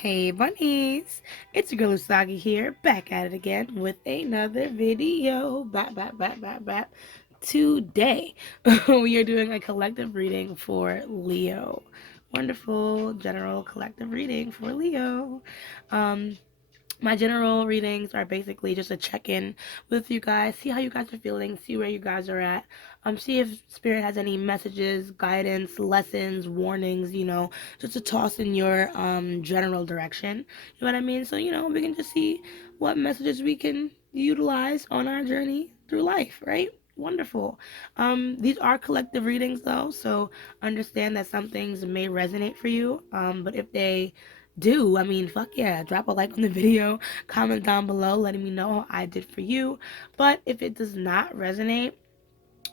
Hey bunnies, it's your girl Usagi here, back at it again with another video. Bap. Today, we are doing a collective reading for Leo. Wonderful general collective reading for Leo. Um, my general readings are basically just a check-in with you guys, see how you guys are feeling, see where you guys are at, see if spirit has any messages, guidance, lessons, warnings, just a toss in your general direction. You know what I mean? So we can just see what messages we can utilize on our journey through life, right? Wonderful. These are collective readings though, so understand that some things may resonate for you, but if they do, fuck yeah, drop a like on the video, comment down below letting me know how I did for you. But if it does not resonate,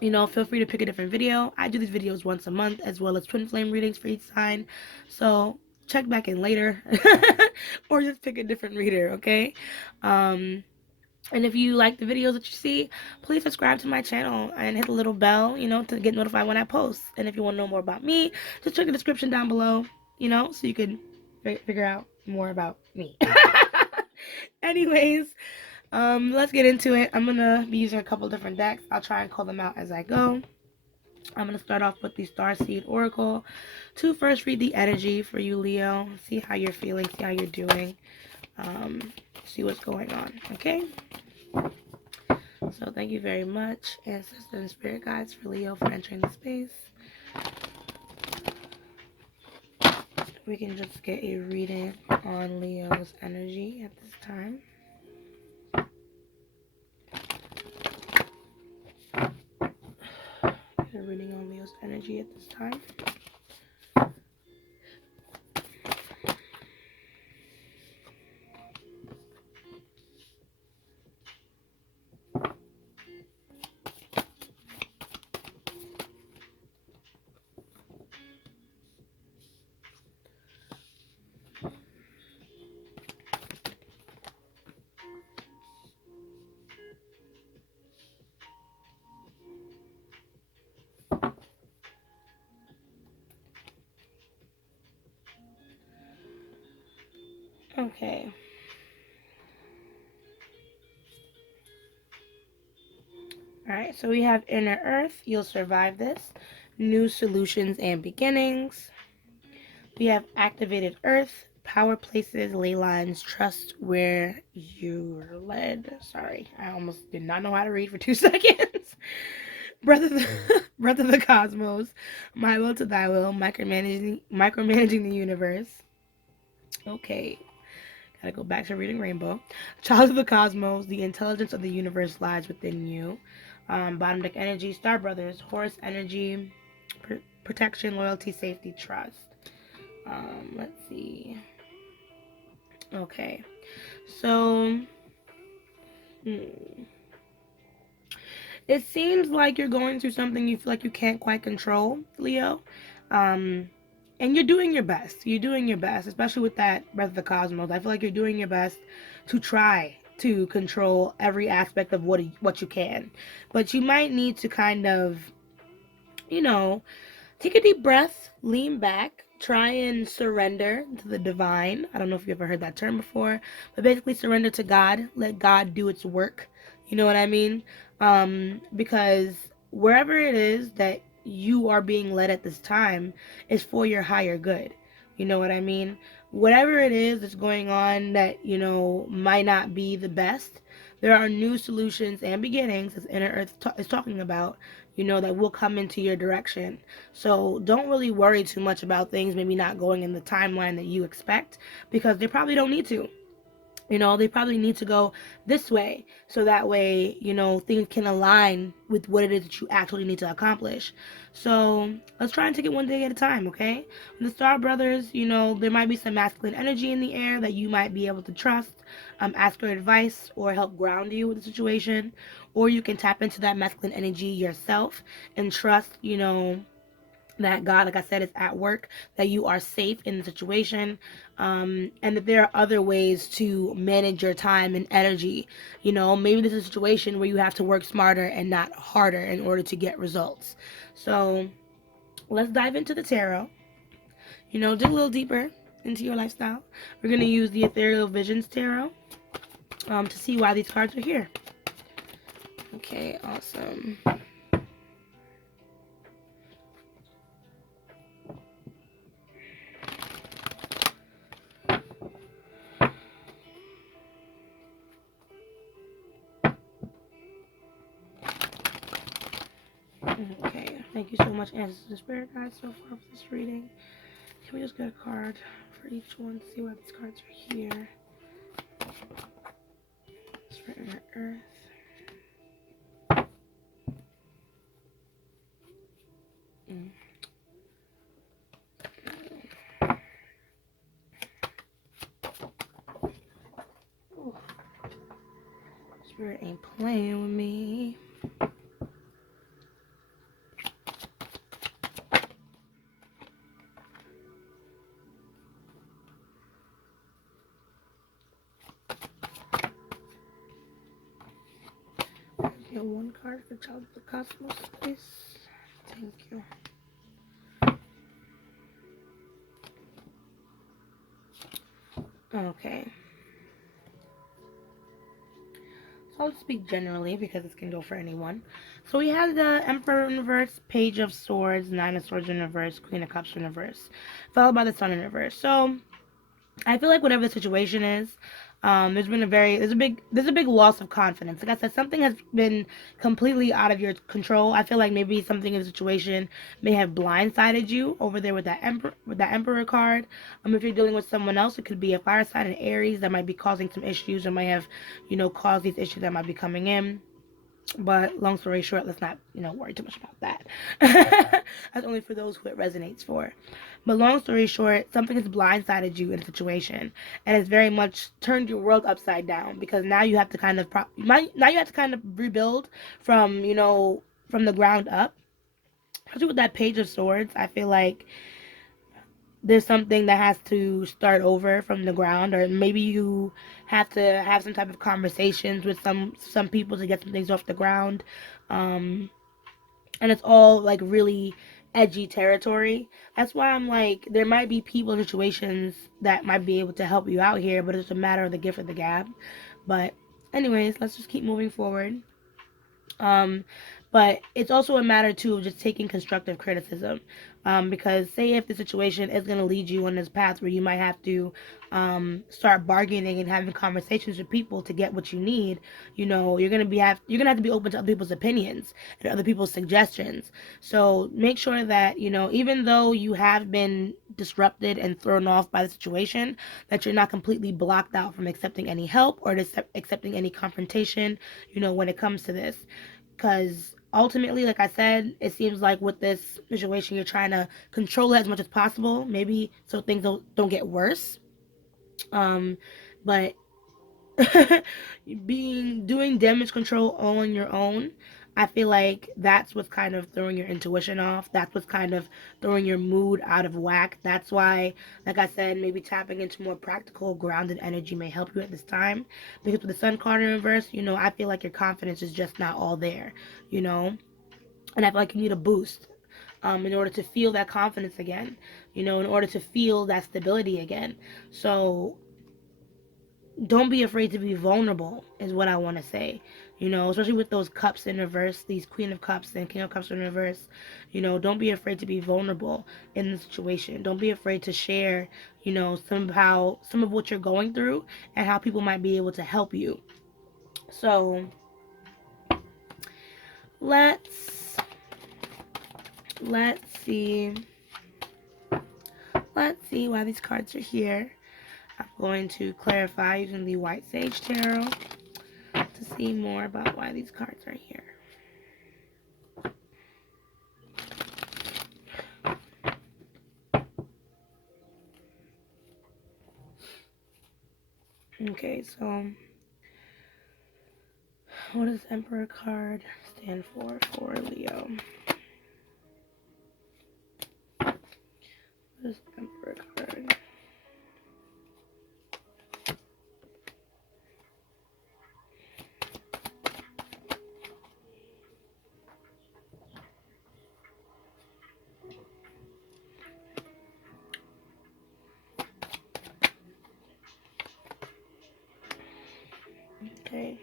feel free to pick a different video. I do these videos once a month as well as twin flame readings for each sign. So check back in later or just pick a different reader, okay? And if you like the videos that you see, please subscribe to my channel and hit the little bell, to get notified when I post. And if you want to know more about me, just check the description down below, so you can figure out more about me. Anyways, let's get into it. I'm gonna be using a couple different decks. I'll try and call them out as I go. I'm gonna start off with the Starseed Oracle to first read the energy for you, Leo. See how you're feeling, see how you're doing, see what's going on. Okay. So thank you very much, ancestors and spirit guides, for Leo for entering the space. We can just get a reading on Leo's energy at this time. Get a reading on Leo's energy at this time. Okay. Alright, so we have Inner Earth, you'll survive this. New solutions and beginnings. We have Activated Earth, power places, ley lines, trust where you're led. Sorry, I almost did not know how to read for 2 seconds. Breath of the Cosmos, My Will to Thy Will, micromanaging the universe. Okay, gotta go back to reading Rainbow. Child of the Cosmos, the intelligence of the universe lies within you. Bottom deck energy, Star Brothers, Horus energy, protection, loyalty, safety, trust. Let's see. Okay, so it seems like you're going through something you feel like you can't quite control, Leo. And you're doing your best. You're doing your best, especially with that Breath of the Cosmos. I feel like you're doing your best to try to control every aspect of what you can. But you might need to kind of, take a deep breath, lean back, try and surrender to the divine. I don't know if you ever heard that term before, but basically surrender to God. Let God do its work. You know what I mean? Because wherever it is that you are being led at this time is for your higher good. You know what I mean? Whatever it is that's going on that, might not be the best, there are new solutions and beginnings, as Inner Earth is talking about, that will come into your direction. So don't really worry too much about things maybe not going in the timeline that you expect, because they probably don't need to. They probably need to go this way, so that way, things can align with what it is that you actually need to accomplish. So let's try and take it one day at a time, okay? The Star Brothers, there might be some masculine energy in the air that you might be able to trust, ask for advice or help ground you with the situation, or you can tap into that masculine energy yourself and trust, that God, like I said, is at work, that you are safe in the situation, and that there are other ways to manage your time and energy. Maybe this is a situation where you have to work smarter and not harder in order to get results. So let's dive into the tarot. Dig a little deeper into your lifestyle. We're going to use the Ethereal Visions Tarot to see why these cards are here. Okay, awesome. Okay, thank you so much, Answers to the Spirit Guide, so far for this reading. Can we just get a card for each one to see why these cards are here? It's for Inner Earth. Ooh. Spirit ain't playing with me. Get one card for Child of the Cosmos, please. Thank you. Okay. So I'll speak generally because this can go for anyone. So we have the Emperor in reverse, Page of Swords, Nine of Swords in reverse, Queen of Cups in reverse, followed by the Sun in reverse. So I feel like whatever the situation is, there's a big loss of confidence. Like I said, something has been completely out of your control. I feel like maybe something in the situation may have blindsided you over there with that Emperor card. If you're dealing with someone else, it could be a fire sign, an Aries that might be causing some issues or might have, caused these issues that might be coming in. But long story short, let's not, worry too much about that. That's only for those who it resonates for. But long story short, something has blindsided you in a situation, and it's very much turned your world upside down because now you have to kind of rebuild from, from the ground up. Especially with that Page of Swords, I feel like there's something that has to start over from the ground, or maybe you have to have some type of conversations with some people to get some things off the ground, and it's all like really edgy territory. That's why I'm like, there might be people in situations that might be able to help you out here, but it's a matter of the gift of the gab. But anyways, let's just keep moving forward. um but it's also a matter too of just taking constructive criticism, because say if the situation is going to lead you on this path where you might have to start bargaining and having conversations with people to get what you need. You're going to have to be open to other people's opinions and other people's suggestions. So make sure that, even though you have been disrupted and thrown off by the situation, that you're not completely blocked out from accepting any help or accepting any confrontation, when it comes to this. Because ultimately, like I said, it seems like with this situation, you're trying to control it as much as possible, maybe so things don't get worse. But doing damage control on your own, I feel like that's what's kind of throwing your intuition off. That's what's kind of throwing your mood out of whack. That's why, like I said, maybe tapping into more practical, grounded energy may help you at this time. Because with the Sun card in reverse, I feel like your confidence is just not all there, and I feel like you need a boost. In order to feel that confidence again, in order to feel that stability again. So don't be afraid to be vulnerable is what I want to say. Especially with those cups in reverse, these Queen of Cups and King of Cups in reverse. Don't be afraid to be vulnerable in the situation. Don't be afraid to share, somehow some of what you're going through and how people might be able to help you. So let's see. Let's see why these cards are here. I'm going to clarify using the White Sage Tarot to see more about why these cards are here. Okay, so what does Emperor card stand for Leo? What is Emperor card? Okay.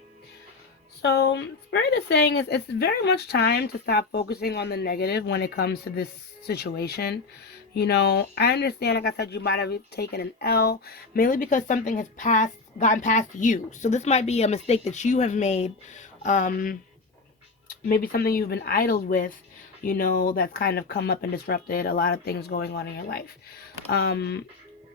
So, Spirit is saying it's very much time to stop focusing on the negative when it comes to this situation. You know, I understand, like I said, you might have taken an L, mainly because something has gotten past you. So this might be a mistake that you have made, um, maybe something you've been idled with, you know, that's kind of come up and disrupted a lot of things going on in your life. Um,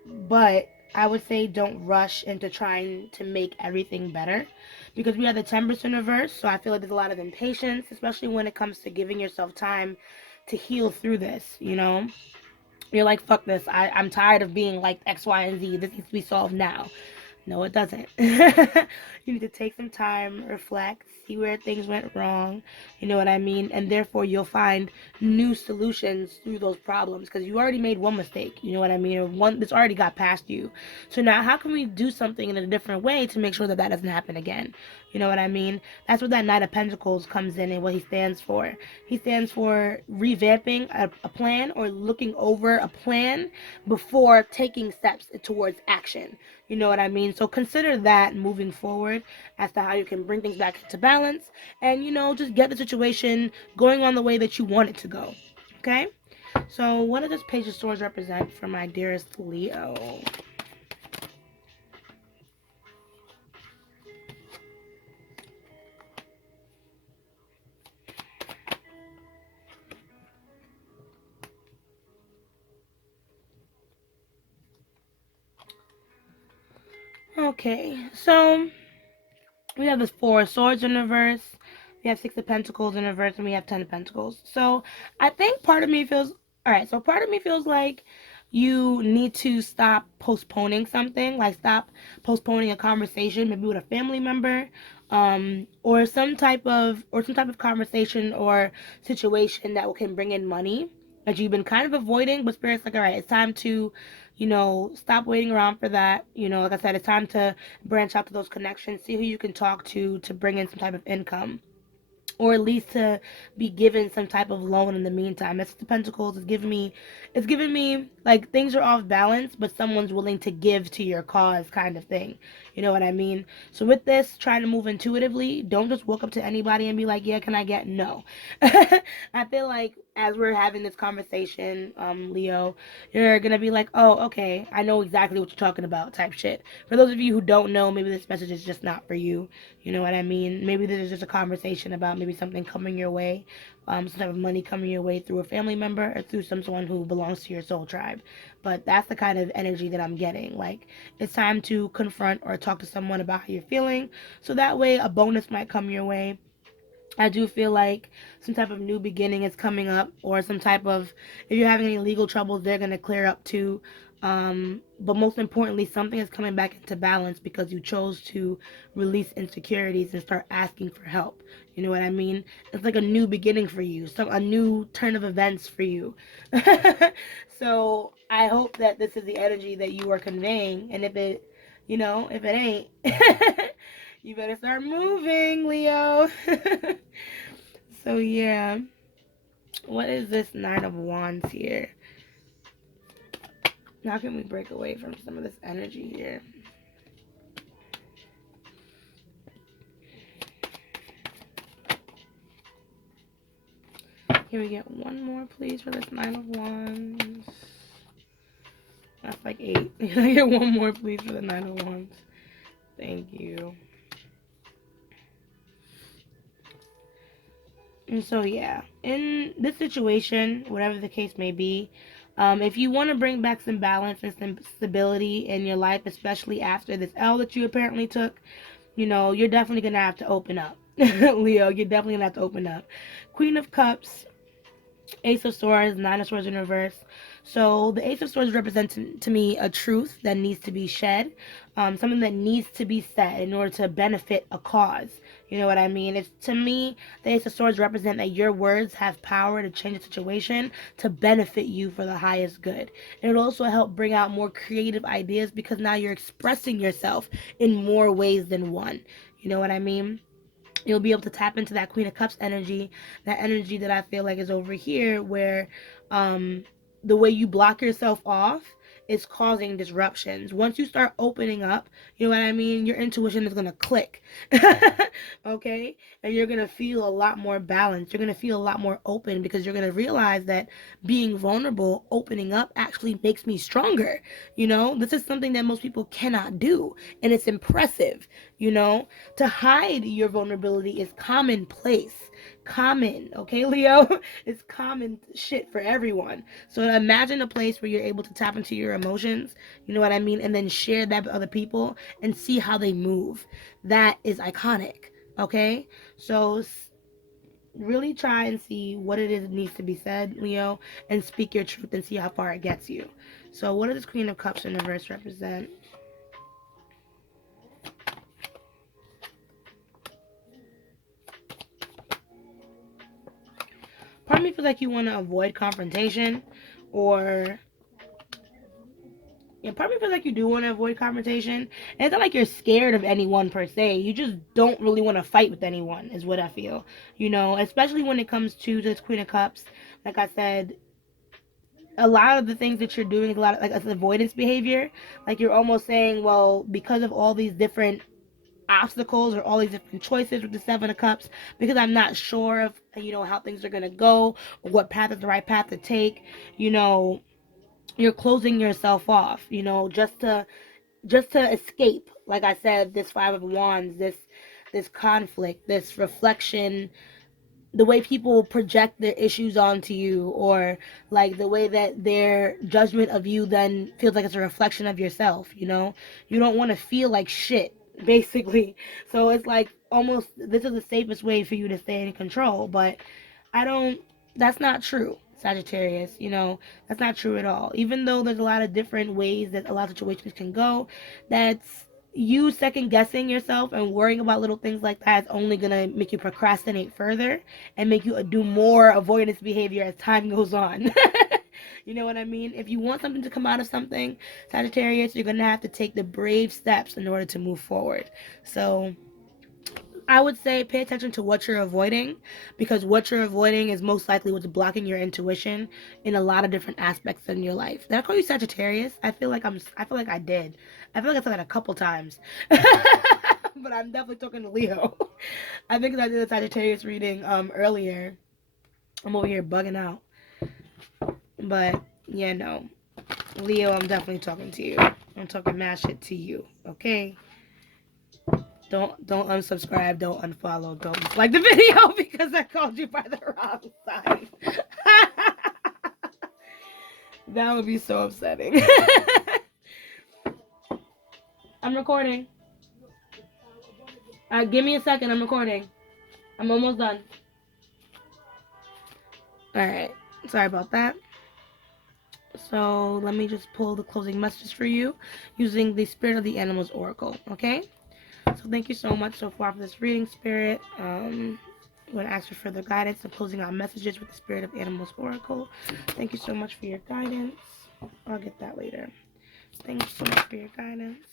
but I would say don't rush into trying to make everything better because we have the Temperance in reverse. So I feel like there's a lot of impatience, especially when it comes to giving yourself time to heal through this. You know, you're like, fuck this. I'm tired of being like X, Y, and Z. This needs to be solved now. No, it doesn't. You need to take some time, reflect, see where things went wrong. You know what I mean? And therefore, you'll find new solutions through those problems because you already made one mistake. You know what I mean? Or one that's already got past you. So now, how can we do something in a different way to make sure that that doesn't happen again? You know what I mean? That's what that Knight of Pentacles comes in and what he stands for. He stands for revamping a plan or looking over a plan before taking steps towards action. You know what I mean? So consider that moving forward as to how you can bring things back into balance and, you know, just get the situation going on the way that you want it to go. Okay? So, what does this Page of Swords represent for my dearest Leo? Okay, so we have the Four of Swords in reverse, we have Six of Pentacles in reverse, and we have Ten of Pentacles. So I think part of me feels, all right, so part of me feels like you need to stop postponing something, like stop postponing a conversation, maybe with a family member, or some type of conversation or situation that can bring in money that you've been kind of avoiding, but Spirit's like, all right, it's time to, you know, stop waiting around for that. You know, like I said, it's time to branch out to those connections, see who you can talk to bring in some type of income, or at least to be given some type of loan in the meantime. That's the Pentacles is giving me. It's giving me like things are off balance, but someone's willing to give to your cause, kind of thing. You know what I mean? So with this, try to move intuitively. Don't just walk up to anybody and be like, "Yeah, can I get?" No. I feel like as we're having this conversation, Leo, you're gonna be like, "Oh, okay, I know exactly what you're talking about," type shit. For those of you who don't know, maybe this message is just not for you. You know what I mean? Maybe this is just a conversation about maybe something coming your way, some type of money coming your way through a family member or through someone who belongs to your soul tribe. But that's the kind of energy that I'm getting. Like, it's time to confront or talk to someone about how you're feeling, so that way a bonus might come your way. I do feel like some type of new beginning is coming up, or some type of, if you're having any legal troubles, they're going to clear up too. But most importantly, something is coming back into balance because you chose to release insecurities and start asking for help. You know what I mean? It's like a new beginning for you, a new turn of events for you. So I hope that this is the energy that you are conveying, and if it, you know, if it ain't, you better start moving, Leo. So yeah, what is this Nine of Wands here? How can we break away from some of this energy here? Can we get one more, please, for this Nine of Wands? That's like 8. Can I get one more, please, for the Nine of Wands? Thank you. And so, yeah, in this situation, whatever the case may be, if you want to bring back some balance and some stability in your life, especially after this L that you apparently took, you know, you're definitely going to have to open up. Leo, you're definitely going to have to open up. Queen of Cups, Ace of Swords, Nine of Swords in reverse. So the Ace of Swords represents to me a truth that needs to be shed, something that needs to be said in order to benefit a cause. You know what I mean? It's, to me, the Ace of Swords represent that your words have power to change a situation to benefit you for the highest good. And it'll also help bring out more creative ideas because now you're expressing yourself in more ways than one. You know what I mean? You'll be able to tap into that Queen of Cups energy, that energy that I feel like is over here, where the way you block yourself off is causing disruptions. Once you start opening up, you know what I mean, your intuition is going to click. Okay? And you're going to feel a lot more balanced. You're going to feel a lot more open, because you're going to realize that being vulnerable, opening up, actually makes me stronger. You know, this is something that most people cannot do, and it's impressive. You know, to hide your vulnerability is commonplace. Common, okay, Leo? It's common shit for everyone. So imagine a place where you're able to tap into your emotions, you know what I mean, and then share that with other people and see how they move. That is iconic, okay? So really try and see what it is that needs to be said, Leo, and speak your truth and see how far it gets you. So what does this Queen of Cups in reverse represent? Part of me feels like you want to avoid confrontation, or yeah, part of me feels like you do want to avoid confrontation. And it's not like you're scared of anyone per se. You just don't really want to fight with anyone, is what I feel. You know, especially when it comes to this Queen of Cups. Like I said, a lot of the things that you're doing is a lot of like it's avoidance behavior. Like you're almost saying, well, because of all these different obstacles or all these different choices with the Seven of Cups, because I'm not sure of, you know, how things are gonna go or what path is the right path to take, you know, you're closing yourself off, you know, just to escape, like I said, this Five of Wands, this conflict, this reflection, the way people project their issues onto you, or like the way that their judgment of you then feels like it's a reflection of yourself, you know. You don't want to feel like shit, basically. So it's like almost this is the safest way for you to stay in control, but I don't, that's not true, Sagittarius. You know, that's not true at all. Even though there's a lot of different ways that a lot of situations can go, that's you second guessing yourself and worrying about little things like that is only gonna make you procrastinate further and make you do more avoidance behavior as time goes on. You know what I mean? If you want something to come out of something, Sagittarius, you're gonna have to take the brave steps in order to move forward. So I would say pay attention to what you're avoiding, because what you're avoiding is most likely what's blocking your intuition in a lot of different aspects in your life. Did I call you Sagittarius? I feel like I did. I feel like I said that a couple times. But I'm definitely talking to Leo. I think I did a Sagittarius reading earlier. I'm over here bugging out. But yeah, no. Leo, I'm definitely talking to you. I'm talking mad shit to you. Okay? Don't unsubscribe, don't unfollow, don't dislike the video because I called you by the wrong sign. That would be so upsetting. I'm recording. Give me a second, I'm recording. I'm almost done. Alright, sorry about that. So let me just pull the closing messages for you using the Spirit of the Animals Oracle, okay? So thank you so much so far for this reading, Spirit. I'm going to ask for further guidance and closing out messages with the Spirit of Animals Oracle. Thank you so much for your guidance. I'll get that later. Thank you so much for your guidance.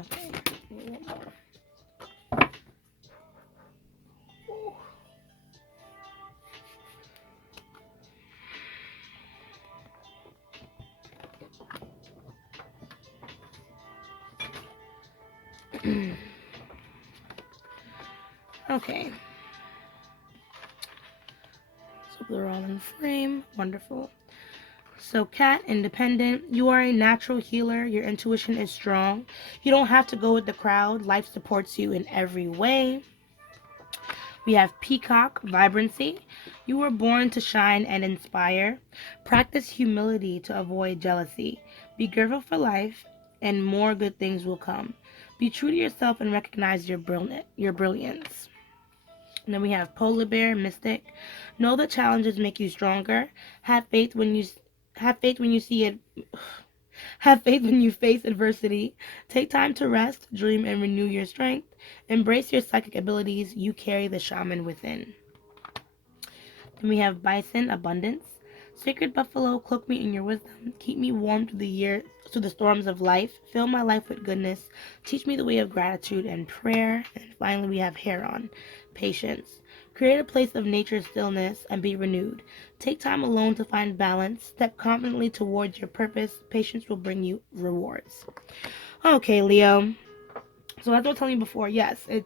Okay. One more. Okay. So they're all in frame. Wonderful. So Cat, independent. You are a natural healer. Your intuition is strong. You don't have to go with the crowd. Life supports you in every way. We have Peacock, vibrancy. You were born to shine and inspire. Practice humility to avoid jealousy. Be grateful for life, and more good things will come. Be true to yourself and recognize your brilliance. And then we have Polar Bear, Mystic. Know that challenges make you stronger. Have faith when you have faith when you see it. Have faith when you face adversity. Take time to rest, dream, and renew your strength. Embrace your psychic abilities. You carry the shaman within. Then we have Bison, abundance. Sacred buffalo, cloak me in your wisdom. Keep me warm through the storms of life. Fill my life with goodness. Teach me the way of gratitude and prayer. And finally, we have Heron, patience. Create a place of nature stillness and be renewed. Take time alone to find balance. Step confidently towards your purpose. Patience will bring you rewards. Okay, Leo. So as I was telling you before, yes, you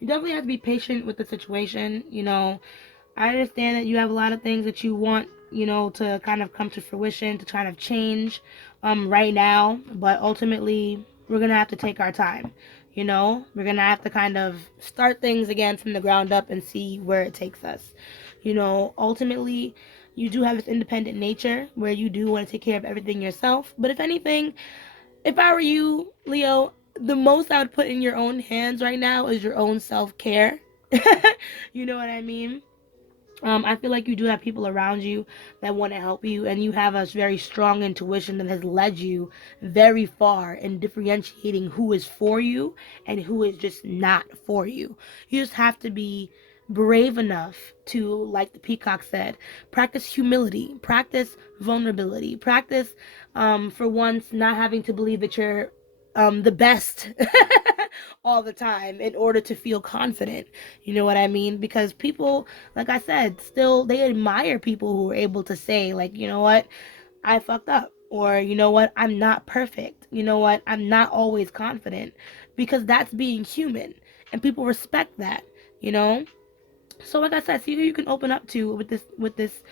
definitely have to be patient with the situation. I understand that you have a lot of things that you want, to kind of come to fruition, to kind of change right now, but ultimately we're going to have to take our time. We're going to have to kind of start things again from the ground up and see where it takes us. Ultimately, you do have this independent nature where you do want to take care of everything yourself, but if anything, if I were you, Leo, the most I would put in your own hands right now is your own self care. You know what I mean? I feel like you do have people around you that want to help you, and you have a very strong intuition that has led you very far in differentiating who is for you and who is just not for you. You just have to be brave enough to, like the peacock said, practice humility, practice vulnerability, practice, for once, not having to believe that you're the best all the time in order to feel confident. You know what I mean? Because people, like I said, still they admire people who are able to say, like, you know what, I fucked up. Or, you know what, I'm not perfect. You know what, I'm not always confident. Because that's being human. And people respect that, you know? So like I said, see who you can open up to with this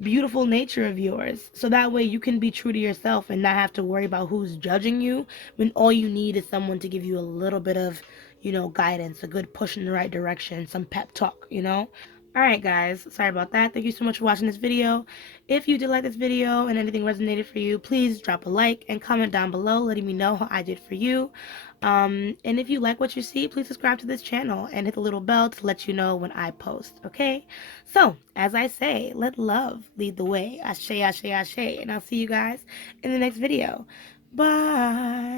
beautiful nature of yours. So that way you can be true to yourself and not have to worry about who's judging you when all you need is someone to give you a little bit of, guidance, a good push in the right direction, some pep talk. Alright guys, sorry about that. Thank you so much for watching this video. If you did like this video and anything resonated for you, please drop a like and comment down below letting me know how I did for you. And if you like what you see, please subscribe to this channel and hit the little bell to let you know when I post, okay? So, as I say, let love lead the way. Ashe, ashe, ashe. And I'll see you guys in the next video. Bye.